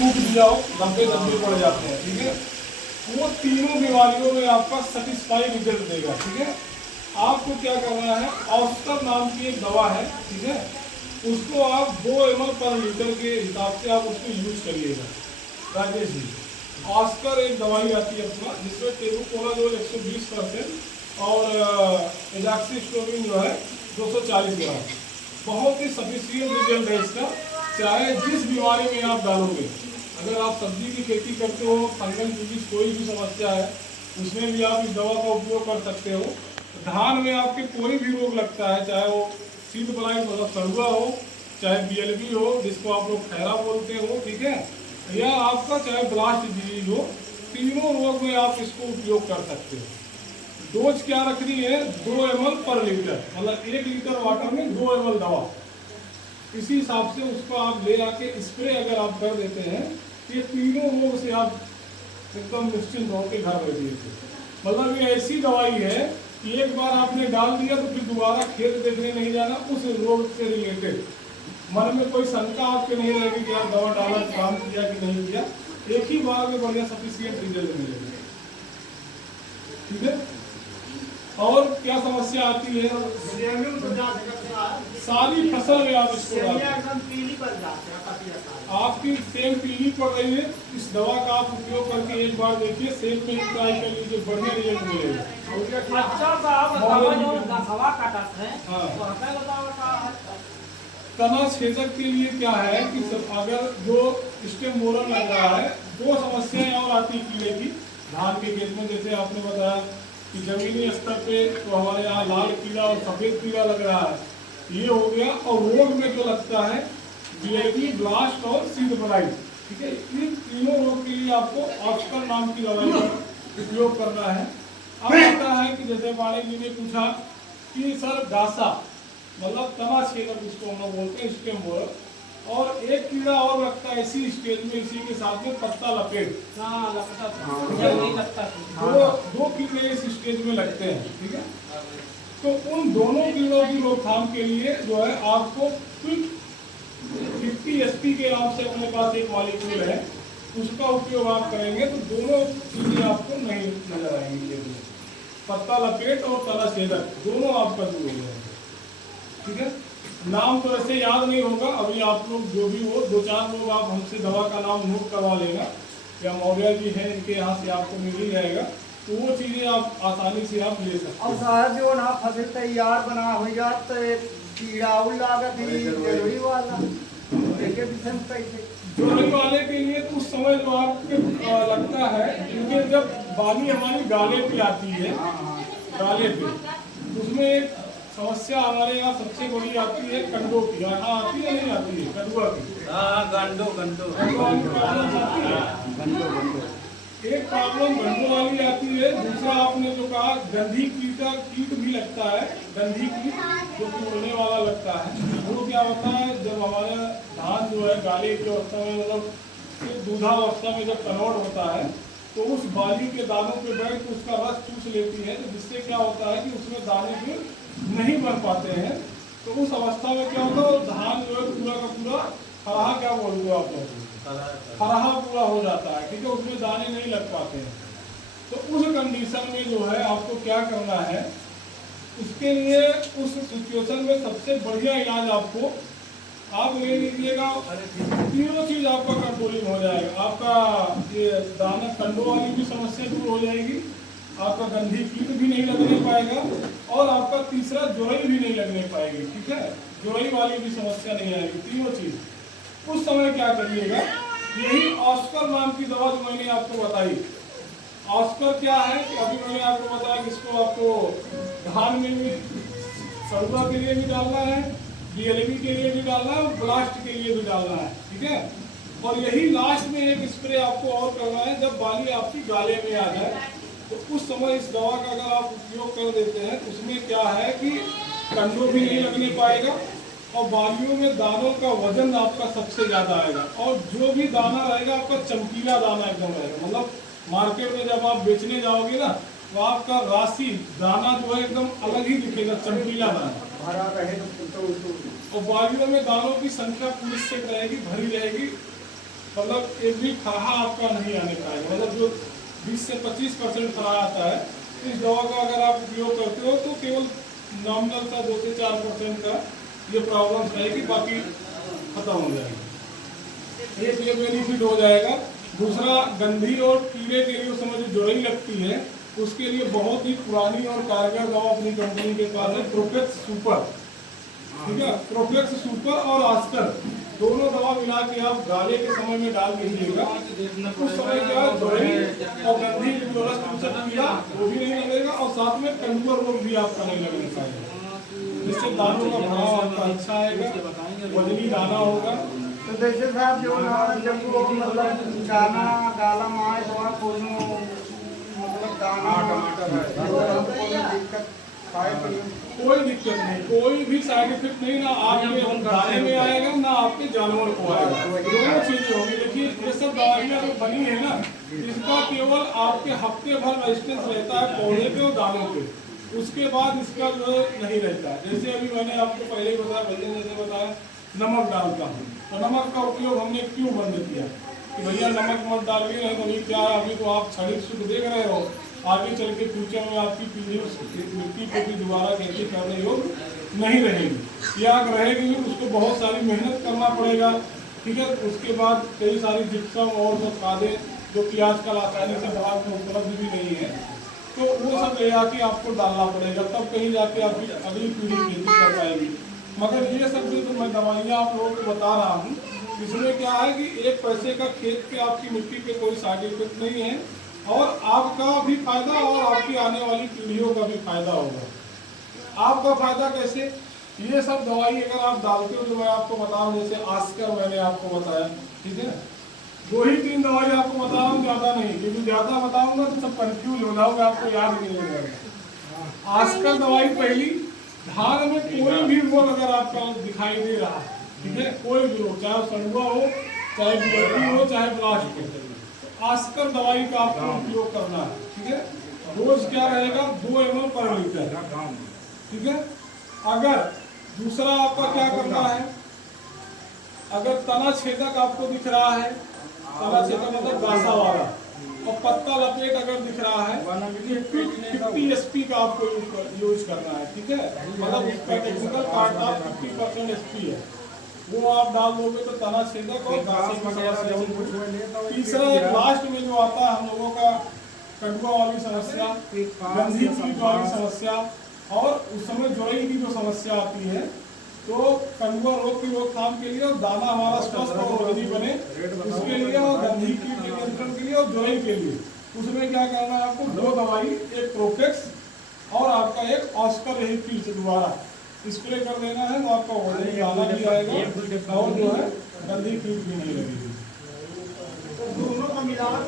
सूख भी जाओ, लंबे लंबे पड़ जाते हैं, ठीक है। वो तीनों बीमारियों में आपका सेटिस्फाई रिजल्ट देगा, ठीक है। आपको क्या करना है, ऑस्कर नाम की एक दवा है, ठीक है, उसको आप 2 ml पर लीटर के हिसाब से आप उसको यूज करिएगा। राजेश जी, ऑस्कर एक दवाई आती है अपना, जिसमें टेबुकोनाजोल 120% और एजाक्सिस्ट्रोबिन जो है 240 ग्राम। बहुत ही सफिशिएंट रिजल्ट है इसका, चाहे जिस बीमारी में आप डालोगे। अगर आप सब्जी की खेती करते हो, फंगल की कोई भी समस्या है, उसमें भी आप इस दवा का उपयोग कर सकते हो। धान में आपके कोई भी रोग लगता है, चाहे वो सीड ब्लाइट मतलब सड़ुआ हो, चाहे BLB हो जिसको आप लोग खैरा बोलते हो, ठीक है, या आपका चाहे ब्लास्ट डिजीज हो, तीनों रोग में आप इसको उपयोग कर सकते हो। डोज क्या रखनी है, 2 ml पर लीटर, मतलब 1 लीटर वाटर में 2 ml दवा। इसी हिसाब से उसको आप ले आके स्प्रे अगर आप कर देते हैं, तो ये तीनों रोग से आप एकदम निश्चिंत होकर घर बैठिए। मतलब ये ऐसी दवाई है कि एक बार आपने डाल दिया तो फिर दोबारा खेत देखने नहीं जाना उस रोग से रिलेटेड। मन में कोई शंका आपके नहीं रहेगी कि आप दवा डाला काम किया कि नहीं किया, एक ही बार में बढ़िया सफिशिएंट रिजल्ट मिलेगा, ठीक है। और क्या समस्या आती है, सारी फसल में आप इसको आपकी सेम पीली पड़ रही है, इस दवा का आप उपयोग करके एक बार देखिए, सेम पे ट्राई कर लीजिए, बढ़िया रिजल्ट मिलेगा। तना छेदक के लिए क्या है कि अगर जो स्टेम बोरन लग रहा है, 2 समस्याएं और आती कीड़े की धान के खेत में। जैसे आपने बताया कि जमीनी स्तर पे तो हमारे यहाँ लाल कीड़ा और सफेद कीड़ा लग रहा है, ये हो गया। और रोग में जो लगता है BLB, ब्लास्ट और सीड ब्लाइट, ठीक है। इन तीनों रोग के लिए आपको ऑस्कर नाम की दवाई का उपयोग करना है। अब आता है कि जैसे वाणी जी ने पूछा कि सर गासा मतलब तना छेदक जिसको हम लोग बोलते हैं, स्टेम बोरर, और एक कीड़ा और लगता है इसी स्टेज में, इसी के साथ में पत्ता लपेट। दो कीड़े इस स्टेज में लगते हैं, ठीक है। तो उन दोनों कीड़ों की रोकथाम के लिए जो है आपको क्विक 50 SP के नाम से अपने पास एक मॉलिक्यूल है, उसका उपयोग आप करेंगे तो दोनों चीजें आपको नहीं नजर आएंगी। पत्ता लपेट और तना छेदक दोनों आपका दूर हो जाएंगे, ठीक है। नाम तो ऐसे याद नहीं होगा, अभी आप लोग जो भी हो 2-4 लोग आप हमसे दवा का नाम नोट करवा लेना, या मौर्या जी हैं इनके यहाँ से आपको मिल ही जाएगा, तो वो चीजें आप आसानी से आप ले सकते हैं। और साहब जो ना फसल तैयार बना हो जात कीड़ा लागत जरूरी वाला जोड़ने वाले के लिए तो उस समय जो आपके लगता है, क्योंकि जब बाली हमारी गाले पे आती है, गाले पे, उसमें एक समस्या हमारे यहाँ सबसे बड़ी आती है कंडों की। यहाँ आती है नहीं आती है कंडुआ की? एक प्रॉब्लम गंडों वाली आती है। दूसरा आपने जो कहा गंधी कीट भी लगता है, गंधी कीट जो कि उड़ने वाला लगता है। वो क्या होता है, जब हमारा धान जो है गाले की अवस्था में, मतलब दूधावस्था में जब कन्वर्ट होता है, तो उस बाली के दानों पे बैठ के उसका रस चूस लेती है, जिससे क्या होता है कि उसमें दाने फिर नहीं बन पाते हैं। तो उस अवस्था में क्या होता है, धान जो है पूरा का पूरा फराहा, क्या बोलते हो आप लोग, फराहा पूरा हो जाता है, ठीक है, उसमें दाने नहीं लग पाते हैं। तो उस कंडीशन में जो है आपको क्या करना है, उसके लिए उस सिचुएशन में सबसे बढ़िया इलाज आपको आप ले लीजिएगा। तीनों चीज आपका कंट्रोलिंग हो जाएगा। आपका ये दाना कंडों वाली भी समस्या दूर हो जाएगी, आपका गंधी कीट भी नहीं लगने पाएगा, और आपका तीसरा जोड़ई भी नहीं लगने पाएगी, ठीक है, जोड़ई वाली भी समस्या नहीं आएगी, तीनों चीज। उस समय क्या करिएगा, यही ऑस्कर नाम की दवा जो मैंने आपको बताई। ऑस्कर क्या है कि अभी मैंने आपको बताया कि इसको आपको धान में भी, सरुआ के लिए भी डालना है, BLB के लिए भी डालना है, और ब्लास्ट के लिए भी डालना है, ठीक है। और यही लास्ट में एक स्प्रे आपको और करना है, जब बाली आपकी गाले में आ जाए, तो उस समय इस दवा का अगर आप उपयोग कर देते हैं, उसमें क्या है कि कंडों भी नहीं लगने पाएगा, और बालियों में दानों का वजन आपका सबसे ज्यादा आएगा, और जो भी दाना रहेगा आपका चमकीला दाना एकदम रहेगा। मतलब मार्केट में जब आप बेचने जाओगे ना, तो आपका राशि दाना जो है एकदम अलग ही दिखेगा, चमकीला दाना भरा रहे। और बालियों में दानों की संख्या पूरी सेट रहेगी, भरी रहेगी, मतलब एक भी खराहा आपका नहीं आने पाएगा। मतलब जो 20 से 25% खराहा आता है, इस दवा का अगर आप उपयोग करते हो तो केवल नॉमिनल सा 2 से 4% का ये प्रॉब्लम रहेगी, बाकी खत्म हो जाएगी। एक ये बेनिफिट हो जाएगा। दूसरा, गंधी और कीड़े के लिए उस समय जो जोड़ी लगती है उसके लिए बहुत ही पुरानी और कारगर दवा अपनी कंपनी के पास है, प्रोफेक्स सुपर। ठीक है, प्रोफ्लेक्स सुपर और आस्कर दोनों दवा मिला के आप गाले के समय में डाल दीजिएगा। उस समय क्या जोड़ी और गंधी कीड़ा वो भी नहीं लगेगा और साथ में कंटूर रोग भी आपका नहीं लगने पाएगा, जिससे दानों का भाव आपका अच्छा आएगा, वजनी दाना होगा। तो जैसे साहब जो ना जब वो मतलब दाना डाला माए तो आप मतलब दाना टमाटर है कोई दिक्कत नहीं, कोई भी साइड इफेक्ट नहीं, ना आपके दाने में आएगा ना आपके जानवर को आएगा, दोनों चीजें होंगी। देखिए ये सब दवाइयाँ जो बनी है ना, इसका केवल आपके हफ्ते भर रेजिस्टेंस रहता है पौधे पे और दानों पे, उसके बाद इसका जो है नहीं रहता है। जैसे अभी मैंने आपको पहले ही बताया, भैया जैसे बताया नमक डालता हूँ, तो नमक का उपयोग हमने क्यों बंद किया कि भैया नमक मत डालिए, नहीं तो अभी क्या है, अभी तो आप क्षणिक सुख देख रहे हो, आगे चल के फ्यूचर में आपकी पीढ़ी उस मिट्टी को भी दोबारा खेती करने योग्य नहीं रहेगी, या रहेगी भी उसको बहुत सारी मेहनत करना पड़ेगा। ठीक है, उसके बाद कई सारी जिप्सम और सब खादें जो कि आजकल आसानी से बाजार में उपलब्ध भी नहीं है, तो वो सब ले आके आपको डालना पड़ेगा, तब कहीं जाके आपकी अगली पीढ़ी खेती कर पाएगी। मगर ये सब जो मैं दवाइयाँ आप लोगों को बता रहा हूँ, इसमें क्या है कि एक पैसे का खेत पे आपकी मिट्टी पे कोई साइड इफेक्ट नहीं है, और आपका भी फायदा और आपकी आने वाली पीढ़ियों का भी फायदा होगा। आपका फायदा कैसे, ये सब दवाई अगर आप डालते हो, तो मैं आपको बता रहा हूँ, जैसे आस्कर मैंने आपको बताया, ठीक है, 2 ही 3 दवाई आपको बता रहा हूँ, ज्यादा नहीं, क्योंकि ज्यादा बताऊंगा तो सब कंफ्यूज हो जाओगे, आपको याद नहीं रहेगा। आस्कर दवाई पहली, धान में कोई भी रोग अगर आपका दिखाई दे रहा है, ठीक है, कोई भी रोग, चाहे सड़ुआ हो, चाहे बीएपी हो, चाहे ब्लास्ट हो, आस्कर दवाई का आपको उपयोग करना है। ठीक है, डोज क्या रहेगा, 2 ml पर लीटर। ठीक है, अगर दूसरा आपका क्या करना है, अगर तना छेदक आपको दिख रहा है, तना छेदक मतलब गासा वाला, और पत्ता लपेट अगर दिख रहा है, 50 SP का आपको यूज करना है। ठीक है, मतलब उसका टेक्निकल कार्टा 50% SP है, वो आप डाल दोगे तो तना छेदक और गासे की समस्या। तीसरा एक लास्ट में जो आता है हम लोगों का कटुआ वाली समस्या, गंधी कीट वाली समस्या, और उस समय जोड़ई की जो समस्या आती है, तो कंडुआ रोग की रोकथाम के लिए और दाना हमारा स्वस्थ और वजनी बने उसके लिए, और गंधी कीट के नियंत्रण के लिए और जोड़ई के लिए, उसमें क्या करना है आपको, 2 दवाई, एक प्रोफेक्स और आपका एक ऑस्कर, यही फिर से दोबारा स्प्रे कर देना है, तो आपका वजन दाना भी आएगा और जो है गंदी कीट भी नहीं लगेगी। दोनों का मिलावट